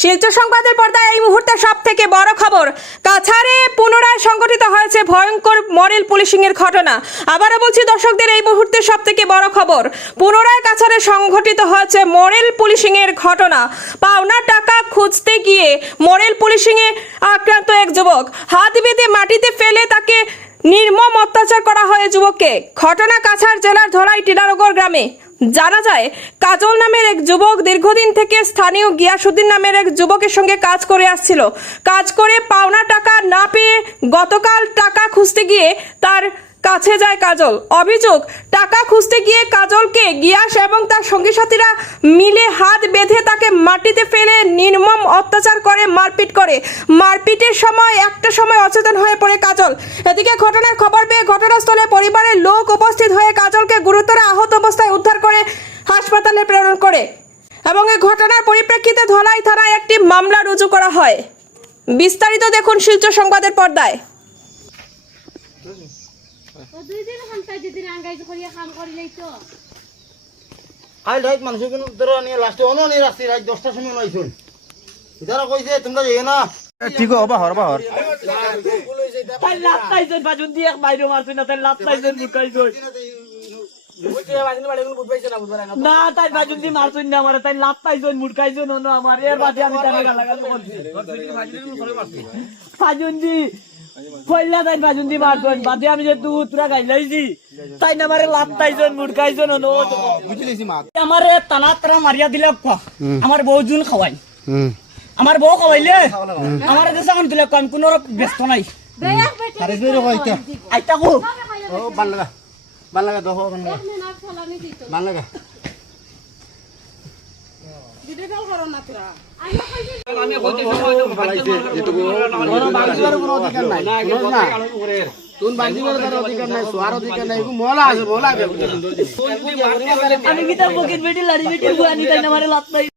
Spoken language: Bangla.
শিলচর সংবাদের পর্দায় এই মুহূর্তে সব থেকে বড় খবর। কাছারে পুনরায় সংগঠিত হয়েছে ভয়ঙ্কর মরেল পুলিশিং এর ঘটনা। আবারও বলছি, দর্শকদের এই মুহূর্তে সব থেকে বড় খবর। পুনরায় কাছাড়ে সংঘটিত হয়েছে মরেল পুলিশিং এর ঘটনা। পাওনা টাকা খুঁজতে গিয়ে মরেল পুলিশিং এ আক্রান্ত এক যুবক। হাত বেঁধে মাটিতে ফেলে তাকে নির্মম অত্যাচার করা হয় যুবককে। ঘটনা কাছাড় জেলার ধলাই টিলানগর গ্রামে। জানা যায়, কাজল নামের এক যুবক দীর্ঘদিন থেকে স্থানীয় গিয়াসুদ্দিন নামের এক যুবকের সঙ্গে কাজ করে আসছিল। কাজ করে পাওনা টাকা না পেয়ে গতকাল টাকা খুঁজতে গিয়ে তার কাছে যায় কাজল। অভিযোগ, টাকা খুঁজতে গিয়ে কাজলকে গিয়াস এবং তার সঙ্গী সাথীরা মিলে হাত বেঁধে তাকে মাটিতে ফেলে নির্মম অত্যাচার করে, মারপিট করে। মারপিটের সময়, একটা সময় অচেতন হয়ে পড়ে কাজল। এদিকে ঘটনার খবর পেয়ে ঘটনাস্থলে পরিবারের লোক উপস্থিত হয়ে কাজলকে গুরুতর আহত অবস্থায় উদ্ধার করে হাসপাতালে প্রেরণ করে এবং এই ঘটনার পরিপ্রেক্ষিতে ধলাই থানায় একটি মামলা রুজু করা হয়। বিস্তারিত দেখুন শিলচর সংবাদের পর্দায়। দুই দিন খামতাই যদি রাঙ্গাই করিয়া কাম করিলেই তো কাল রাইত মানুষ কিন্তু নিয়ে লাস্টে অন্য নিয়ে রাখছি রাত দশটার সময় লাইছুন যারা কইছে তোমরা যাই না ঠিক হবা হর বা হর তাই লাভ পাইছেন বাজুন দিয়ে বাইরে মারছেন না তাই লাভ পাইছেন বুকাইছেন না তাই বাজুন দিয়ে মারছেন না আমার তাই লাভ পাইছেন মুরকাইছেন অন্য আমার এর বাদে আমি তার গালাগালি করছি। বাজুন কইলা তাই বাজুন দি মারছেন বাদে আমি যে তু তুরা গাইলাইছি তাই না আমারে লাভ পাইছেন মুরকাইছেন অন্য আমারে টানা টানা মারিয়া দিলে আমার বউ জুন খাওয়াই। আমার বউ খাওয়াইলে আমার দেশে এখন দিলে কম কোনো ব্যস্ত নাই। আরে বেরো কইতা আইতা। কো। ও বান লাগা বান লাগা? দহ লাগা লাগা আমি বেটি লাড়ি বেটি বুয়ানি তাই না মারে লাত নাই।